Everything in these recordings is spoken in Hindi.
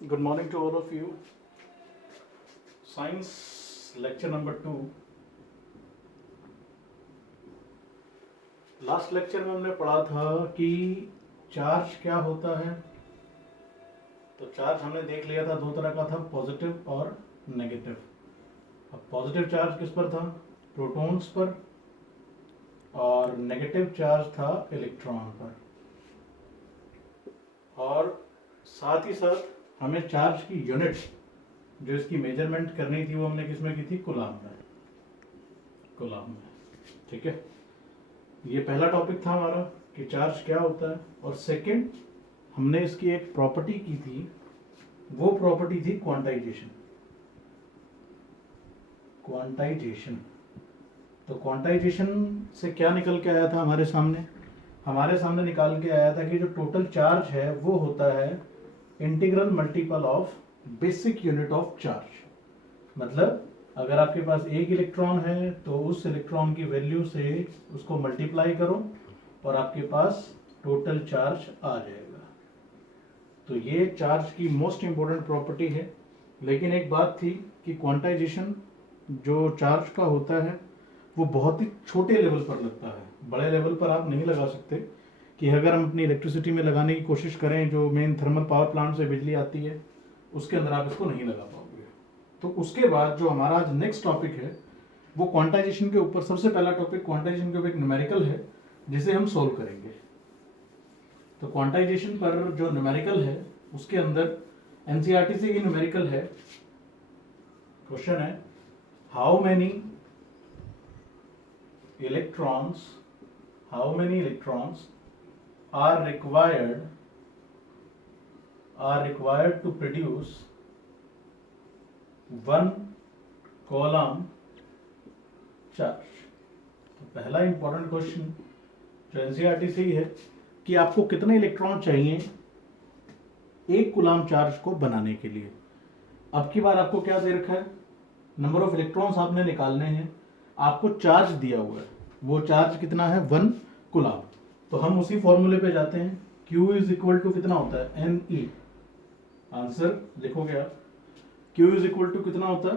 Good morning to all of you. Science lecture number 2. Last lecture में हमने पढ़ा था कि चार्ज क्या होता है। तो चार्ज हमने देख लिया था, दो तरह का था, पॉजिटिव और नेगेटिव। अब पॉजिटिव चार्ज किस पर था? प्रोटॉन्स पर, और नेगेटिव चार्ज था इलेक्ट्रॉन पर। और साथ ही साथ हमें चार्ज की यूनिट जो इसकी मेजरमेंट करनी थी वो हमने किसमें की थी? कूलाम में। ठीक है, ये पहला टॉपिक था हमारा कि चार्ज क्या होता है। और सेकंड हमने इसकी एक प्रॉपर्टी की थी, वो प्रॉपर्टी थी क्वांटाइजेशन। तो क्वांटाइजेशन से क्या निकल के आया था हमारे सामने निकाल के आया था कि जो टोटल चार्ज है वो होता है integral multiple of basic unit of charge. मतलब अगर आपके पास एक इलेक्ट्रॉन है तो उस इलेक्ट्रॉन की वैल्यू से उसको मल्टीप्लाई करो और आपके पास टोटल चार्ज आ जाएगा। तो ये चार्ज की मोस्ट इंपॉर्टेंट प्रॉपर्टी है। लेकिन एक बात थी कि क्वांटाइजेशन जो चार्ज का होता है वो बहुत ही छोटे लेवल पर लगता है, बड़े लेवल पर आप नहीं लगा सकते। कि अगर हम अपनी इलेक्ट्रिसिटी में लगाने की कोशिश करें, जो मेन थर्मल पावर प्लांट से बिजली आती है उसके अंदर आप इसको नहीं लगा पाओगे। तो उसके बाद जो हमारा आज नेक्स्ट टॉपिक है वो क्वांटाइजेशन के ऊपर, सबसे पहला टॉपिक क्वांटाइजेशन के ऊपर एक न्यूमेरिकल है जिसे हम सोल्व करेंगे। तो क्वांटाइजेशन पर जो न्यूमेरिकल है उसके अंदर एनसीईआरटी से ही न्यूमेरिकल है। क्वेश्चन है, how many electrons are required to produce 1 coulomb charge। तो पहला इंपॉर्टेंट क्वेश्चन जो एनसीईआरटी से ही है कि आपको कितने इलेक्ट्रॉन चाहिए एक कूलाम चार्ज को बनाने के लिए। अब की बार आपको क्या दे रखा है? नंबर ऑफ इलेक्ट्रॉन्स आपने निकालने हैं, आपको चार्ज दिया हुआ है, वो चार्ज कितना है? 1 कूलाम। तो हम उसी फॉर्मूले पे जाते हैं, Q इज इक्वल टू कितना होता है? Ne। आंसर देखोगे आप, Q इज इक्वल टू कितना होता है?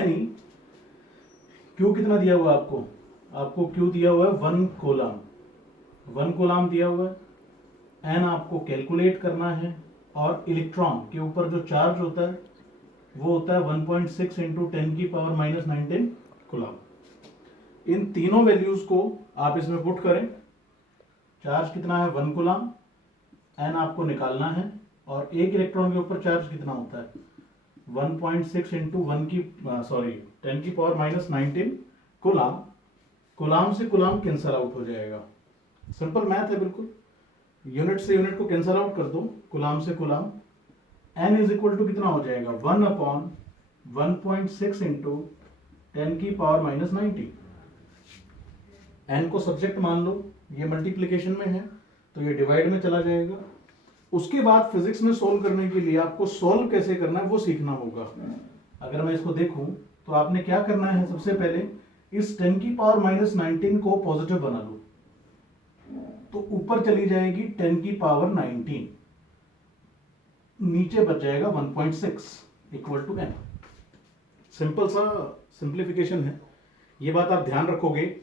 Ne। Q कितना दिया हुआ है आपको? आपको Q दिया हुआ है 1 कूलाम। 1 कूलाम दिया हुआ है। N आपको कैलकुलेट करना है, और इलेक्ट्रॉन के ऊपर जो चार्ज होता है वो होता है 1.6 इंटू 10 की पावर माइनस 19 कूलाम। इन तीनों वैल्यूज को आप इसमें पुट करें। चार्ज कितना है? 1 कूलाम। एन आपको निकालना है, और एक इलेक्ट्रॉन के ऊपर चार्ज कितना होता है? 1.6 इंटू 10 की पावर माइनस 19 कूलाम। कूलाम से कूलाम कैंसल आउट हो जाएगा, सिंपल मैथ है बिल्कुल। यूनिट से यूनिट को कैंसल आउट कर दो, कूलाम से coulomb. N is equal to कितना हो जाएगा? 1/1.6 इंटू 10 की पावर माइनस 90। एन को सब्जेक्ट मान लो, ये मल्टीप्लिकेशन में है तो ये डिवाइड में चला जाएगा। उसके बाद फिजिक्स में सोल्व करने के लिए आपको सोल्व कैसे करना है वो सीखना होगा। अगर मैं इसको देखूं तो आपने क्या करना है? सबसे पहले इस 10 की पावर माइनस 19 को पॉजिटिव बना लो, तो ऊपर चली जाएगी 10 की पावर 19, नीचे बच जाएगा 1.6 इक्वल टू n। सिंपल सा सिंप्लीफिकेशन है, ये बात आप ध्यान रखोगे।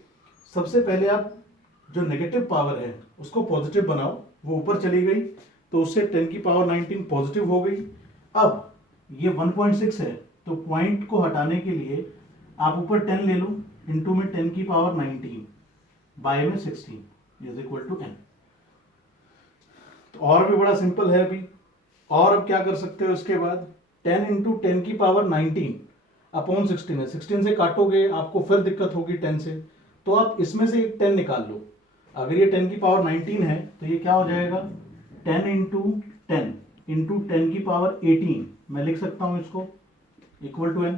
सबसे पहले आप जो नेगेटिव पावर है उसको पॉजिटिव बनाओ, वो ऊपर चली गई तो उससे 10 की पावर 19 पॉजिटिव हो गई। अब ये 1.6 है तो पॉइंट को हटाने के लिए आप ऊपर 10 ले लो, इंटू में 10 की पावर 19 बाय में 16 इज इक्वल टू n। तो और भी बड़ा सिंपल है अभी। और अब क्या कर सकते हो इसके बाद? 10 इंटू 10 की पावर 19 अपॉन 16 है, 16 से काटोगे आपको फिर दिक्कत होगी 10 से, तो आप इसमें से एक 10 निकाल लो। अगर ये 10 की पावर 19 है तो ये क्या हो जाएगा? 10 इंटू 10 इंटू 10 की पावर 18, मैं लिख सकता हूं इसको, इक्वल टू n।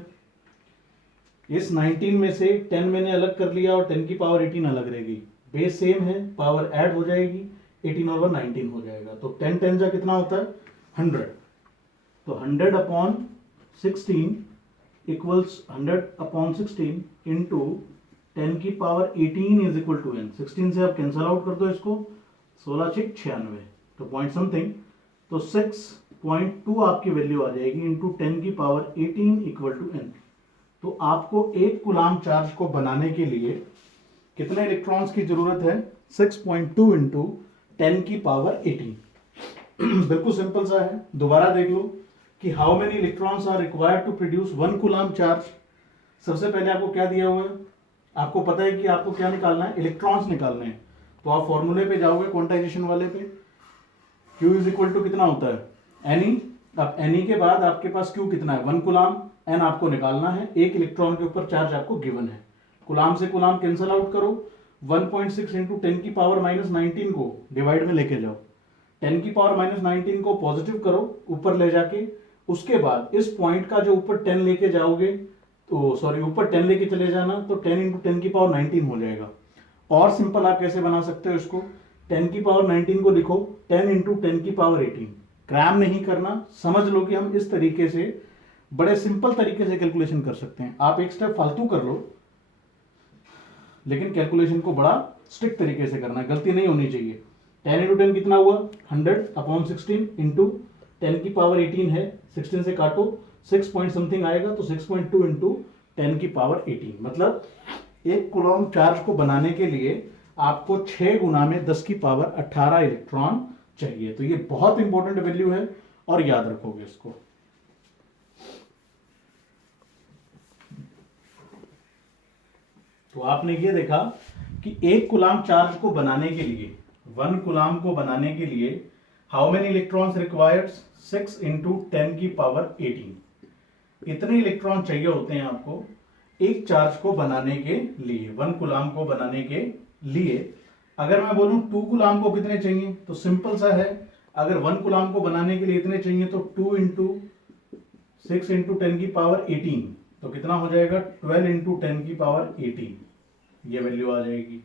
इस 19 में से 10 मैंने अलग कर लिया और 10 की पावर 18 अलग रहेगी, बेस सेम है, पावर ऐड हो जाएगी, 18 और 19 हो जाएगा। तो 10 10 जा कितना होता है? 100। तो 100 अपॉन 16 इक्वल्स 100 अपॉन 16 इंटू 10 की power 18 is equal to n। 16 से आप कैंसल आउट कर दो इसको, 16 6 96, तो पॉइंट समथिंग। तो 6 0.2 आपकी वैल्यू आ जाएगी इंटू 10 की पावर 18 इक्वल टू n। तो आपको एक कूलाम चार्ज को बनाने के लिए कितने इलेक्ट्रॉन्स की जरूरत है? 6.2 इंटू 10 की पावर 18। बिल्कुल सिंपल सा है। दोबारा देख लो कि how many electrons are required to produce 1 coulomb charge. सबसे पहले आपको क्या दिया हुआ है? आपको पता है कि आपको क्या निकालना है? इलेक्ट्रॉन्स निकालने हैं। तो आप फॉर्मूले पे जाओगे क्वांटाइजेशन वाले पे, Q इज इक्वल टू कितना होता है? Ne। अब Ne के बाद आपके पास Q कितना है? 1 कूलाम। N आपको निकालना है, एक इलेक्ट्रॉन के ऊपर चार्ज आपको गिवन है। कूलाम से कूलाम कैंसिल आउट करो, 1.6 इंटू 10 की पावर माइनस 19 को डिवाइड में लेके जाओ, 10 की पावर माइनस 19 को पॉजिटिव करो ऊपर ले जाके। उसके बाद इस पॉइंट का जो ऊपर 10 लेके जाओगे, तो सॉरी ऊपर 10 लेके चले जाना, तो 10 इंटू 10 की पावर 19 हो जाएगा। और सिंपल आप कैसे बना सकते हो इसको? 10 की पावर 19 को लिखो 10 इंटू 10 की पावर 18। क्रैम नहीं करना, समझ लो कि हम इस तरीके से बड़े सिंपल तरीके से कैलकुलेशन कर सकते हैं। आप एक स्टेप फालतू कर लो, लेकिन कैलकुलेशन को बड़ा स्ट्रिक्ट तरीके से करना है, गलती नहीं होनी चाहिए। 10 इंटू 10 कितना हुआ? 100 अपॉन 16 इंटू 10 की पावर 18 है, 16 से काटो 6 पॉइंट समथिंग आएगा, तो 6.2 इंटू 10 की पावर 18। मतलब एक कूलॉम चार्ज को बनाने के लिए आपको 6 गुना में 10 की पावर 18 इलेक्ट्रॉन चाहिए। तो ये बहुत इंपॉर्टेंट वैल्यू है और याद रखोगे इसको। तो आपने ये देखा कि एक कूलाम चार्ज को बनाने के लिए, 1 कूलाम को बनाने के लिए how many electrons required? 6 into 10 की पावर 18। इतने इलेक्ट्रॉन चाहिए होते हैं आपको एक चार्ज को बनाने के लिए, 1 कूलाम को बनाने के लिए। अगर मैं बोलूं 2 कूलाम को कितने चाहिए, तो सिंपल सा है, अगर 1 कूलाम को बनाने के लिए इतने चाहिए तो 2 इंटू 6 इंटू 10 की पावर 18, तो कितना हो जाएगा? 12 इंटू 10 की पावर 18, ये वैल्यू आ जाएगी।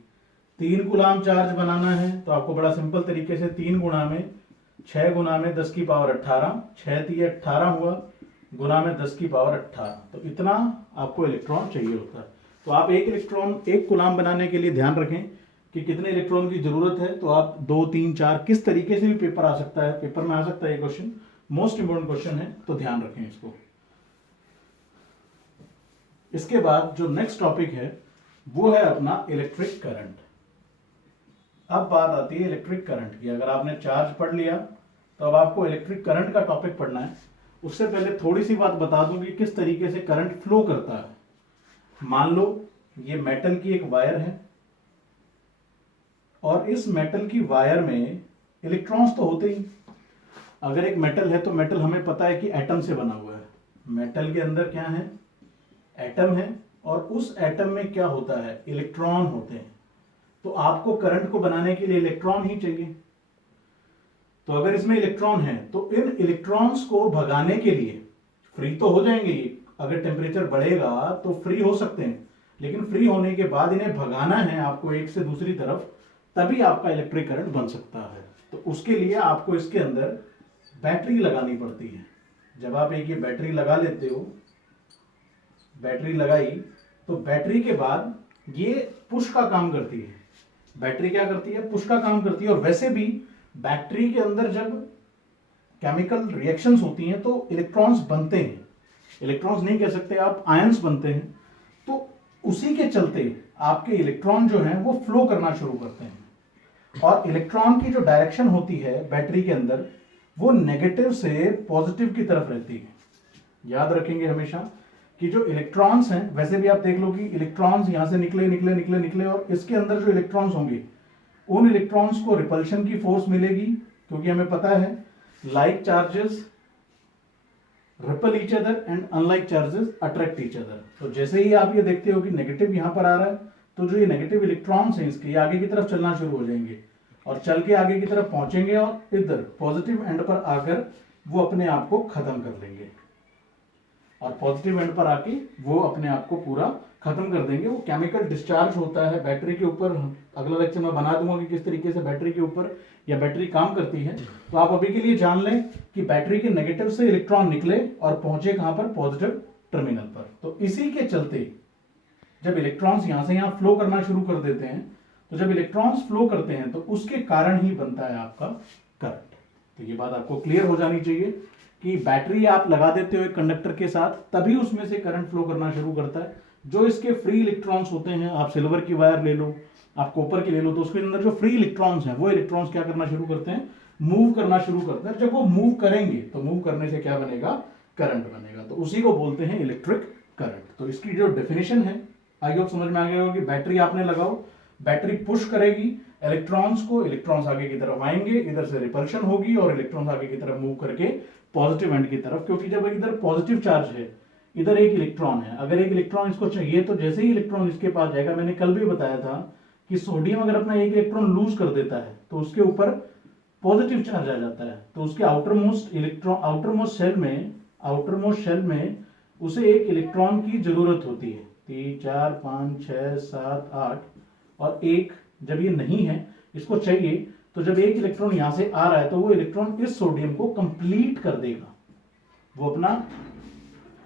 3 कूलाम चार्ज बनाना है तो आपको बड़ा सिंपल तरीके से 3 गुना में 6 गुना में 10 की पावर 18, 6 3 18 हुआ, गुना में 10 की पावर 18, तो इतना आपको इलेक्ट्रॉन चाहिए होता है। तो आप एक इलेक्ट्रॉन एक कूलाम बनाने के लिए ध्यान रखें कि कितने इलेक्ट्रॉन की जरूरत है। तो आप 2 3 4 किस तरीके से भी पेपर आ सकता है, पेपर में आ सकता है ये क्वेश्चन, मोस्ट इंपोर्टेंट क्वेश्चन है, तो ध्यान रखें इसको। इसके बाद जो नेक्स्ट टॉपिक है वो है अपना इलेक्ट्रिक करंट। अब बात आती है इलेक्ट्रिक करंट की। अगर आपने चार्ज पढ़ लिया तो अब आपको इलेक्ट्रिक करंट का टॉपिक पढ़ना है। उससे पहले थोड़ी सी बात बता दूं कि किस तरीके से करंट फ्लो करता है। मान लो ये मेटल की एक वायर है और इस मेटल की वायर में इलेक्ट्रॉन्स तो होते ही। अगर एक मेटल है तो मेटल हमें पता है कि एटम से बना हुआ है। मेटल के अंदर क्या है? एटम है, और उस एटम में क्या होता है? इलेक्ट्रॉन होते हैं। तो आपको करंट को बनाने के लिए इलेक्ट्रॉन ही चाहिए। तो अगर इसमें इलेक्ट्रॉन है तो इन इलेक्ट्रॉन्स को भगाने के लिए, फ्री तो हो जाएंगे ये, अगर टेम्परेचर बढ़ेगा तो फ्री हो सकते हैं, लेकिन फ्री होने के बाद इन्हें भगाना है आपको एक से दूसरी तरफ, तभी आपका इलेक्ट्रिक करंट बन सकता है। तो उसके लिए आपको इसके अंदर बैटरी लगानी पड़ती है। जब आप एक ये बैटरी लगा लेते हो, बैटरी लगाई, तो बैटरी के बाद ये पुश का काम करती है। बैटरी क्या करती है? पुश का काम करती है। और वैसे भी बैटरी के अंदर जब केमिकल रिएक्शंस होती हैं तो इलेक्ट्रॉन्स बनते हैं, इलेक्ट्रॉन्स नहीं कह सकते आप, आयंस बनते हैं। तो उसी के चलते आपके इलेक्ट्रॉन जो हैं वो फ्लो करना शुरू करते हैं। और इलेक्ट्रॉन की जो डायरेक्शन होती है बैटरी के अंदर, वो नेगेटिव से पॉजिटिव की तरफ रहती है। याद रखेंगे हमेशा कि जो इलेक्ट्रॉन्स हैं, वैसे भी आप देख लो कि इलेक्ट्रॉन्स यहां से निकले निकले निकले निकले, और इसके अंदर जो इलेक्ट्रॉन्स होंगे उन इलेक्ट्रॉन्स को रिपल्शन की फोर्स मिलेगी, क्योंकि हमें पता है like charges ripple each other and unlike charges attract each other. तो जैसे ही आप ये देखते हो कि नेगेटिव यहां पर आ रहा है, तो जो ये नेगेटिव इलेक्ट्रॉन्स हैं इसके, ये आगे की तरफ चलना शुरू हो जाएंगे और चल के आगे की तरफ पहुंचेंगे और इधर पॉजिटिव एंड पर आकर वो अपने आप को खत्म कर लेंगे, और पॉजिटिव एंड पर आके वो अपने आप को पूरा खत्म कर देंगे। वो केमिकल डिस्चार्ज होता है बैटरी के ऊपर। अगला लेक्चर में बना दूंगा कि किस तरीके से बैटरी के ऊपर या बैटरी काम करती है। तो आप अभी के लिए जान लें कि बैटरी के नेगेटिव से इलेक्ट्रॉन निकले और पहुंचे कहां पर? पॉजिटिव टर्मिनल पर। तो इसी के चलते जब इलेक्ट्रॉन्स यहां से यहां फ्लो करना शुरू कर देते हैं, तो जब इलेक्ट्रॉन्स फ्लो करते हैं तो उसके कारण ही बनता है आपका करंट। तो ये बात आपको क्लियर हो जानी चाहिए। कि बैटरी आप लगा देते हो एक कंडक्टर के साथ, तभी उसमें से करंट फ्लो करना शुरू करता है। जो इसके फ्री इलेक्ट्रॉन्स होते हैं, आप सिल्वर की वायर ले लो, आप कॉपर की ले लो, तो उसके अंदर जो फ्री इलेक्ट्रॉन्स हैं वो इलेक्ट्रॉन्स क्या करना शुरू करते हैं, मूव करना शुरू करते हैं। जब वो मूव करेंगे तो मूव करने से क्या बनेगा, करंट बनेगा। तो उसी को बोलते हैं इलेक्ट्रिक करंट। तो इसकी जो डेफिनेशन है, आई होप समझ में आ गया होगा कि बैटरी आपने लगाओ, बैटरी पुश करेगी इलेक्ट्रॉन्स को, इलेक्ट्रॉन्स आगे की तरफ आएंगे, इधर से रिपल्शन होगी और इलेक्ट्रॉन्स आगे की तरफ मूव करके पॉजिटिव एंड की तरफ, क्योंकि जब इधर पॉजिटिव चार्ज है, इधर एक इलेक्ट्रॉन है, अगर एक इलेक्ट्रॉन इसको चाहिए तो जैसे ही इलेक्ट्रॉन इसके पास जाएगा, मैंने कल भी बताया था कि सोडियम अगर अपना एक इलेक्ट्रॉन लूज कर देता है तो उसके ऊपर पॉजिटिव चार्ज आ जाता है, तो उसके आउटरमोस्ट शेल में उसे एक इलेक्ट्रॉन की जरूरत होती है। 3 4 5 6 7 8 और एक जब ये नहीं है, इसको चाहिए, तो जब एक इलेक्ट्रॉन यहां से आ रहा है तो वो इलेक्ट्रॉन इस सोडियम को कंप्लीट कर देगा, वो अपना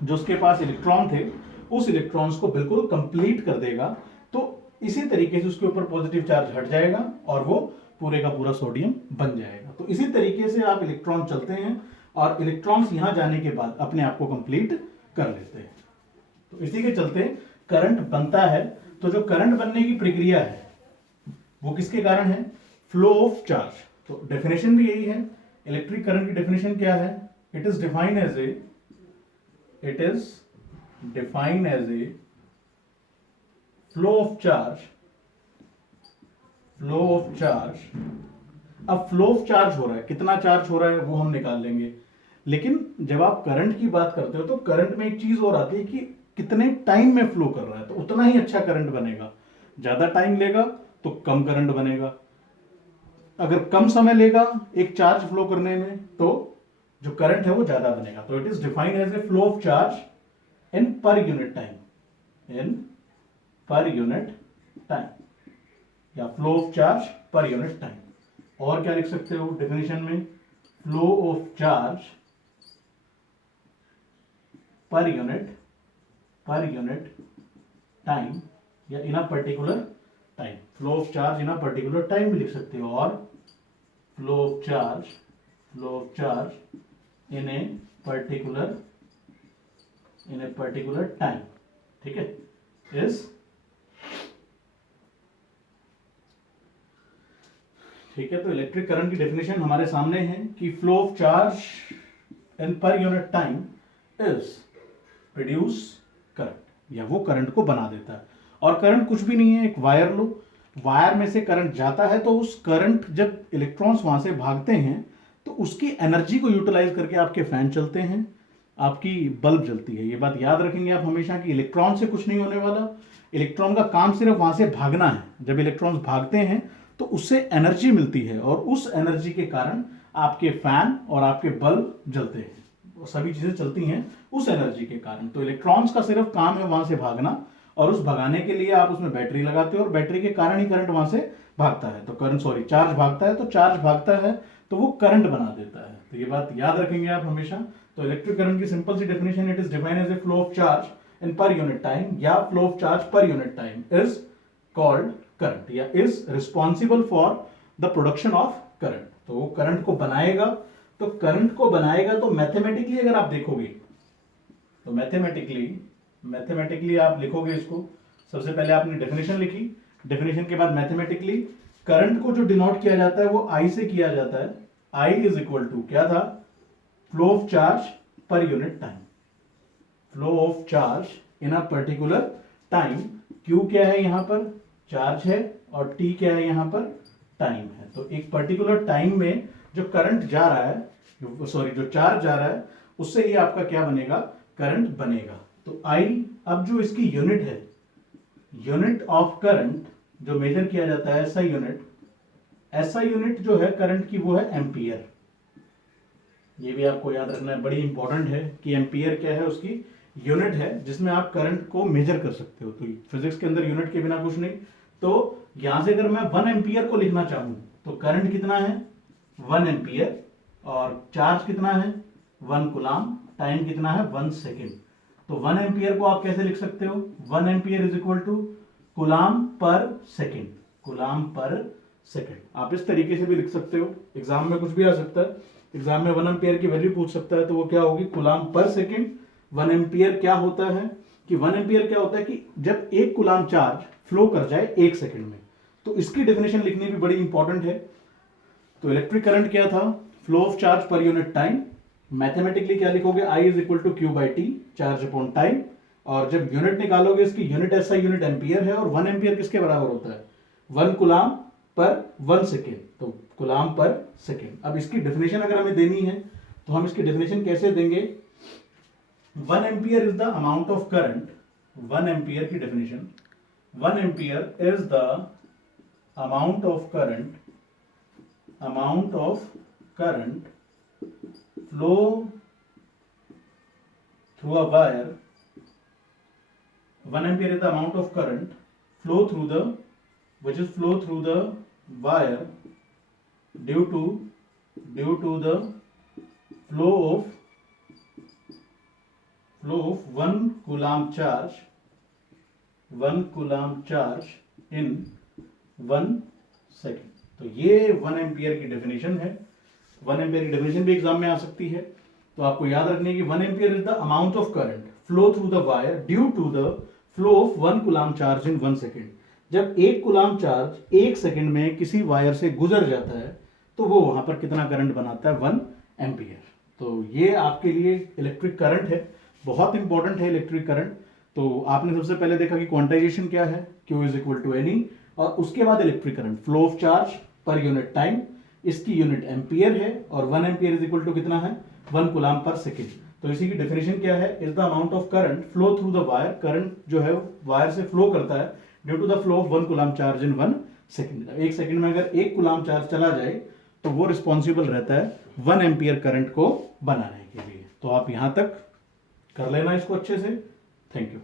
जो उसके पास इलेक्ट्रॉन थे उस इलेक्ट्रॉन्स को बिल्कुल कंप्लीट कर देगा। तो इसी तरीके से उसके ऊपर पॉजिटिव चार्ज हट जाएगा और वो पूरे का पूरा सोडियम बन जाएगा। तो इसी तरीके से आप इलेक्ट्रॉन चलते हैं और इलेक्ट्रॉन्स यहां जाने के बाद अपने आप को कंप्लीट कर लेते हैं। तो इसी के चलते करंट बनता है। तो जो करंट बनने की प्रक्रिया है वो किसके कारण है, फ्लो ऑफ चार्ज। तो डेफिनेशन भी यही है, इलेक्ट्रिक करंट की डेफिनेशन क्या है, it is defined as a flow of charge. अब फ्लो ऑफ चार्ज हो रहा है, कितना चार्ज हो रहा है वो हम निकाल लेंगे, लेकिन जब आप करंट की बात करते हो तो करंट में एक चीज और आती है कि कितने टाइम में फ्लो कर रहा है, तो उतना ही अच्छा करंट बनेगा। ज्यादा टाइम लेगा तो कम करंट बनेगा, अगर कम समय लेगा एक चार्ज फ्लो करने में तो जो करंट है वो ज्यादा बनेगा। तो it is defined as a flow of charge in per unit time, या flow of charge per unit time. और क्या लिख सकते हो डेफिनेशन में, flow of charge per unit time या in a particular time. Flow of charge in a particular time भी लिख सकते हो, और flow of charge in a particular time, ठीक है, इज, ठीक है। तो इलेक्ट्रिक करंट की डेफिनेशन हमारे सामने है कि flow of charge in per unit time is produce current, या वो करंट को बना देता है। और करंट कुछ भी नहीं है, एक वायर लो, वायर में से करंट जाता है, तो उस करंट जब इलेक्ट्रॉन्स वहां से भागते हैं तो उसकी एनर्जी को यूटिलाइज करके आपके फैन चलते हैं, आपकी बल्ब जलती है। ये बात याद रखेंगे आप हमेशा कि इलेक्ट्रॉन से कुछ नहीं होने वाला, इलेक्ट्रॉन का काम सिर्फ वहां से भागना है। जब इलेक्ट्रॉन्स भागते हैं तो उससे एनर्जी मिलती है और उस एनर्जी के कारण आपके फैन और आपके बल्ब जलते हैं, सभी चीजें चलती हैं उस एनर्जी के कारण। तो इलेक्ट्रॉन्स का सिर्फ काम है वहां से भागना, और उस भगाने के लिए आप उसमें बैटरी लगाते हो और बैटरी के कारण ही करंट वहां से भागता है, तो चार्ज भागता है, तो चार्ज भागता है तो वो करंट बना देता है। तो ये बात याद रखेंगे आप हमेशा। तो इलेक्ट्रिक करंट की सिंपल सी definition, it is defined as a flow of charge in per unit time, या flow of charge per unit time is called current, या is responsible for the production of current. तो वो करंट को बनाएगा, तो करंट को बनाएगा तो मैथमेटिकली अगर आप देखोगे तो मैथमेटिकली आप लिखोगे इसको, सबसे पहले आपने डेफिनेशन लिखी, डेफिनेशन के बाद मैथमेटिकली करंट को जो डिनोट किया जाता है वो आई से किया जाता है। आई इज इक्वल टू क्या था, flow of charge per unit time, flow of charge in a particular time. Q क्या है यहां पर, चार्ज है, और टी क्या है यहां पर, टाइम है। तो एक पर्टिकुलर टाइम में जो करंट जा रहा है, जो चार्ज जा रहा है, उससे ही आपका क्या बनेगा, करंट बनेगा। तो आई, अब जो इसकी यूनिट है, यूनिट ऑफ करंट जो मेजर किया जाता है, एसआई यूनिट जो है करंट की वो है एम्पियर। ये भी आपको याद रखना है, बड़ी इंपॉर्टेंट है कि एम्पियर क्या है, उसकी यूनिट है जिसमें आप करंट को मेजर कर सकते हो। तो फिजिक्स के अंदर यूनिट के बिना कुछ नहीं। तो यहां से अगर मैं 1 एम्पियर को लिखना चाहूं तो करंट कितना है, 1 एम्पियर, और चार्ज कितना है, 1 कूलाम, टाइम कितना है, 1 सेकेंड। तो 1 एम्पियर को आप कैसे लिख सकते हो, 1 ampere is equal to coulomb per second, आप इस तरीके से भी लिख सकते हो, एग्जाम में कुछ भी आ सकता है। एग्जाम में 1 एम्पियर की वैल्यू पूछ सकता है, तो वो क्या होगी, कूलाम पर सेकेंड। 1 एम्पियर क्या होता है कि 1 एम्पियर क्या होता है कि जब 1 कूलाम चार्ज फ्लो कर जाए 1 सेकेंड में, तो इसकी डेफिनेशन लिखनी भी बड़ी इंपॉर्टेंट है। तो इलेक्ट्रिक करंट क्या था, flow of charge per unit time. Mathematically क्या लिखोगे, I is equal to Q by T, charge upon time. और जब यूनिट निकालोगे इसकी यूनिट ऐसा यूनिट एम्पियर है, और 1 एम्पियर किसके बराबर होता है, 1 कूलाम पर 1 सेकेंड, तो कूलाम पर सेकेंड। अब इसकी डेफिनेशन अगर हमें देनी है तो हम इसकी डेफिनेशन कैसे देंगे, 1 ampere is the amount of current, 1 ampere की definition, 1 ampere is the amount of current, amount of current flow through a wire, 1 ampere is the amount of current flow through the, which is flow through the wire due to the flow of 1 coulomb charge, 1 coulomb charge in 1 second। तो ये 1 एम्पियर की डेफिनेशन है। 1 एम्पियर की डेफिनेशन भी एग्जाम में आ सकती है, तो आपको याद रखनी है कि 1 ampere is the amount of current flow through the wire due to the flow of 1 coulomb charge in 1 second. जब 1 कूलाम चार्ज 1 सेकेंड में किसी वायर से गुजर जाता है तो वो वहां पर कितना करंट बनाता है, 1 एम्पियर। तो ये आपके लिए इलेक्ट्रिक करंट है, बहुत इंपॉर्टेंट है इलेक्ट्रिक करंट। तो आपने सबसे पहले देखा कि क्वांटाइजेशन क्या है, Q is equal to N, और उसके बाद electric current, flow of charge per unit time, इसकी यूनिट एम्पियर है, और 1 एम्पियर इज इक्वल टू कितना है, 1 कूलाम पर सेकेंड। तो इसी की डेफिनेशन क्या है, is the amount of current flow through the wire, current जो है वायर से फ्लो करता है due to the flow of 1 coulomb charge in 1 second. 1 second में अगर 1 कूलाम चार्ज चला जाए तो वो रिस्पॉन्सिबल रहता है 1 एम्पियर करंट को बनाने के लिए। तो आप यहां तक कर लेना इसको अच्छे से। Thank you.